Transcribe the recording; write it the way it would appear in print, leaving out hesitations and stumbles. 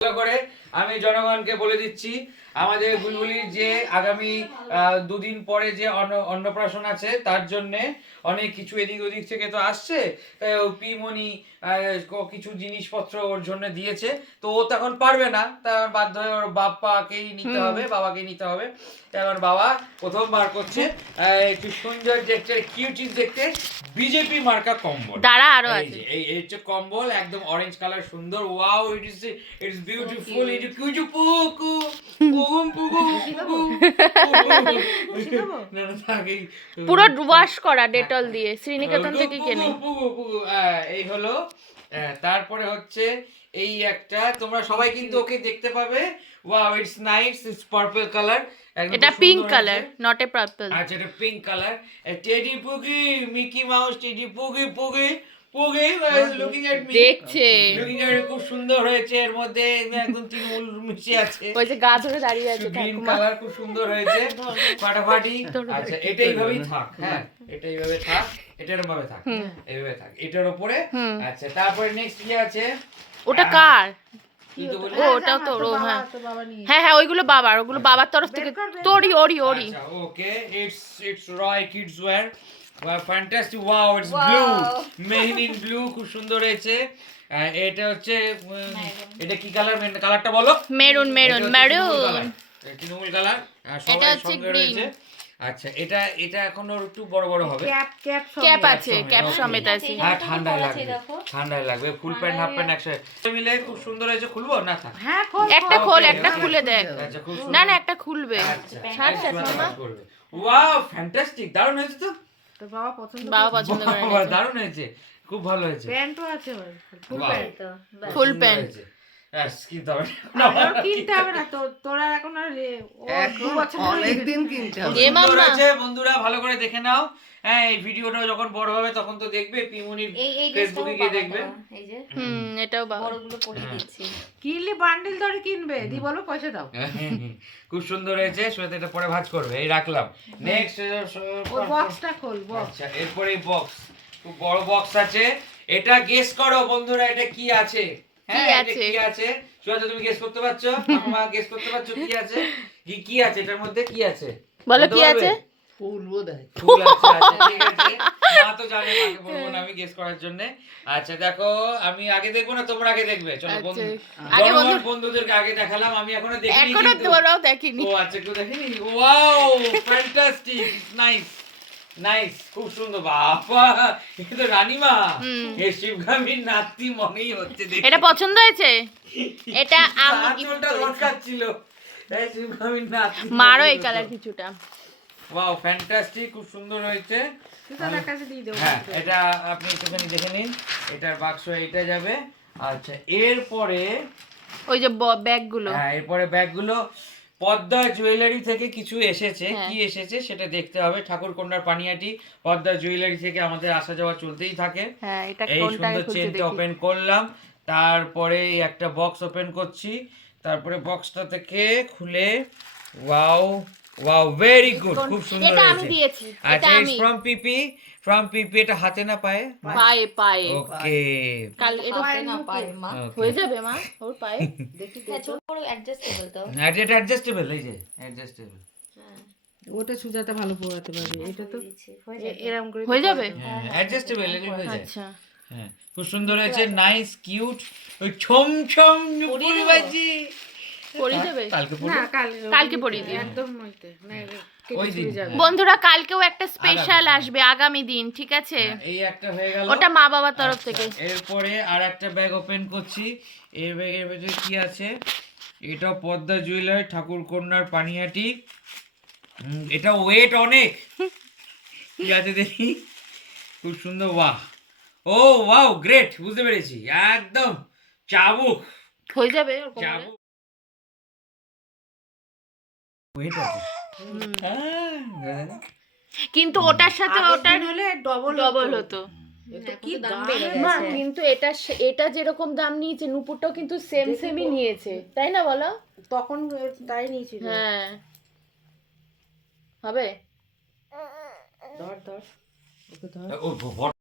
করে আমি জনগণকে বলে দিচ্ছি আমাদের বুলবুলির যে আগামী দুদিন পরে যে অন্নপ্রাশন আছে তার জন্য অনেক কিছু এদিক ওদিক থেকে তো আসছে। পিমনি কিছু জিনিসপত্র ওর জন্য দিয়েছে, তো ও তখন পারবে না, তার বাধ্য হয়ে ওর বাবাকেই নিতে হবে, বাবাকেই নিতে হবে। এখন বাবা প্রথমবার করছে একটু সুন্দর দেখতে, কিউটিস দেখতে বিজেপি মার্কা কম্বল। দাঁড়া আরো আছে, এই হচ্ছে কম্বল, একদম অরেঞ্জ কালার, সুন্দর। Wow, it's beautiful. ইট কুজু পুকু পুগুম পুগু পুরো ওয়াশ করা ডেটল দিয়ে শ্রীনিকেতন থেকে কিনে। এই হলো। তারপরে হচ্ছে এই একটা, তোমরা সবাই কিন্তু ওকে দেখতে পাবে। Wow, it's nice, it's purple colour. এটা pink colour, not a purple. আচ্ছা, এটা পিঙ্ক কালার। টেডি পুগি, মিকি মাউস, টেডি পুগি পুগি পুগি লুকিং এট মি, দেখছে, লুকিং এট খুব সুন্দর হয়েছে। এর মধ্যে একদম তৃণমূল মিশে আছে, ওই যে গা ধরে দাঁড়িয়ে আছে, গ্রিন কালার খুব সুন্দর হয়েছে, ফাটাফাটি। আচ্ছা, এটা এইভাবেই থাক। হ্যাঁ, এটা এইভাবে থাক, এটার ভাবে থাক, এইভাবে থাক, এটার উপরে। আচ্ছা, তারপরে নেক্সট কি আছে? ওটা কার? ওটাও তো হ্যাঁ হ্যাঁ হ্যাঁ, ওইগুলো বাবার, ওগুলো বাবার তরফ থেকে। তোরি ওরি ওরি। আচ্ছা, okay, it's Roy kids wear. Fantastic. Wow, it's blue, মেহিন ইন ব্লু, খুব সুন্দর হয়েছে। এটা হচ্ছে এটা কি কালার? কালারটা বলো। Maroon maroon maroon, Trinamool colour. এটা হচ্ছে গ্রিন। আচ্ছা, এটা এখন ওর একটু বড় বড় হবে। ক্যাপ আছে, ক্যাপ সমেত আছে। হ্যাঁ, ঠান্ডায় লাগবে। ফুল প্যান্ট হাফ প্যান্ট একসাথে মিলে খুব সুন্দর হয়েছে। খুলবো না? থাক, হ্যাঁ খোল, একটা খোল, একটা খুলে দেখ। আচ্ছা, খুব না না, একটা খুলবে। ছাড় ছাড় মামা। ওয়াও, ফ্যান্টাস্টিক, দারুণ হয়েছে তো। তো বাবা পছন্দ বাবা, দারুণ হয়েছে, খুব ভালো হয়েছে। প্যান্টও আছে, ফুল প্যান্ট তো, ফুল প্যান্ট। কিনতে হবে কিনতে হবে না তো, তোরা এখন আর অনেকদিন কিনতে হবে। বন্ধুরা ভালো করে দেখে নাও। হ্যাঁ, এই ভিডিওটা যখন বড় হবে তখন তো দেখবে, পিমনির ফেসবুকে গিয়ে দেখবে। এই যে এটাও বড়গুলো পরিয়ে দিচ্ছি। কিনলে বান্ডেল ধরে কিনবে, দি বলো পয়সা দাও। খুব সুন্দর হয়েছে। সোয়েতে এটা পরে ভাঁজ করবে, এই রাখলাম। নেক্সট ওই বক্সটা খোল, বক্স। আচ্ছা, এরপরে বক্স, খুব বড় বক্স আছে। এটা গেস করো বন্ধুরা, এটা কি আছে? হ্যাঁ, এটা কি আছে? সোয়েতে তুমি গেস করতে পারছো? মামা গেস করতে পারছো কি আছে? কি আছে এটার মধ্যে? কি আছে বলো, কি আছে? ফুল বোধহয়। ফুল আছে। আচ্ছা, ঠিক আছে, মা তো জানে, মাকে বলবো না আমি গেস করার জন্য। আচ্ছা, দেখো, আমি আগে দেখবো না তোমরা আগে দেখবে? চলো, বন্ধুদেরকে আগে দেখালাম, আমি এখনো দেখিনি, এখনো তোরাও দেখিনি। ও আচ্ছা, একটু দেখিনি। ওয়াও, ফ্যান্টাস্টিক, নাইস, খুব সুন্দর। বাবা, এটা তো রানীমা, এই শিবগামীর নাতি মনেই হচ্ছে। এটা পছন্দ হয়েছে? এটা আমি চুলটা দরকার ছিল, এই শিবগামীর নাতি। মারো এই কালার কিছুটা। ওয়াও, ফ্যান্টাস্টিক, খুব সুন্দর হয়েছে। হ্যাঁ, এটা আপনি একটুখানি দেখে নিন, এটার বাক্স এটা যাবে। আচ্ছা, এরপরে ওই যে ব্যাগগুলো। হ্যাঁ, এরপরে ব্যাগগুলো পদ্মা জুয়েলারি থেকে কিছু এসেছে। কি এসেছে সেটা দেখতে হবে। ঠাকুরকন্ডার পানিয়াটি পদ্মা জুয়েলারি থেকে আমাদের আসা যাওয়া চলতেই থাকে। এই সুন্দর চেনটা ওপেন করলাম, তারপরে একটা বক্স ওপেন করছি, তারপরে বক্সটা থেকে খুলে ওয়াও ভেরি গুড, খুব সুন্দর এটা আমি হয়েছে। দিয়েছি, আচ্ছা, ইটস ফ্রম পিপি, এটা হাতে না পায়ে? পায়ে। ওকে, কাল এটা হাতে না পায়ে মা হয়ে যাবে মা, ওর পায়ে। দেখি তো ছোট বড় অ্যাডজাস্টেবল তো। এটা অ্যাডজাস্টেবল, এই যে অ্যাডজাস্টেবল। ওটা সুজাতা ভালো পড়াতে পারবে, এটা তো এরকম করে হয়ে যাবে। হ্যাঁ, অ্যাডজাস্টেবল, এটা হয়ে যায়। আচ্ছা, হ্যাঁ, খুব সুন্দর হয়েছে, নাইস, কিউট। ওই ছম নুপুর বাজি পরিয়ে যাবে। কালকে পরিয়ে দিই একদম ওই দিন। বন্ধুরা, কালকেও একটা স্পেশাল আসবে আগামী দিন, ঠিক আছে? এই একটা হয়ে গেল, ওটা মা বাবার তরফ থেকে। এরপরে আর একটা ব্যাগ ওপেন করছি। এই ব্যাগের ভেতরে কি আছে? এটা পদ্মা জুয়েলারি ঠাকুরকন্যার পানিহাটি। এটা ওয়েট অনেক। কি আছে দেখি? খুব সুন্দর। ওয়াও গ্রেট, বুঝতে পেরেছি, একদম চাবুক হয়ে যাবে। চাবুক। ওয়েট আছে। কিন্তু ওটার সাথে ওটার হলে ডবল হতো। কি দাম মা, কিন্তু এটা যেরকম দাম নিয়েছে, নুপুরটাও কিন্তু সেমই নিয়েছে, তাই না বলো? তখন তাই নিয়েছিল। হ্যাঁ, হবে। ধর ওকে ধর। ও